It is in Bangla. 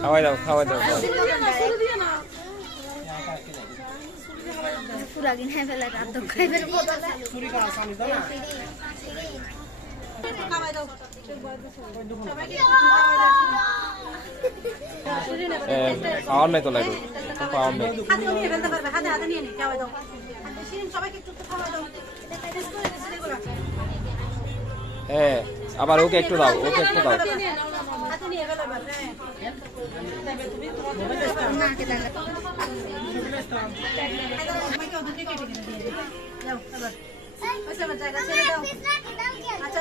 খাওয়াই দাও খাওয়াই দাও পুরা কিনে ফেলে রাত খাইবে পাওয়ার নাই তো লাগবে পাওয়ার নেই হ্যাঁ আবার ওকে একটু দাও ওকে একটু দাও আচ্ছা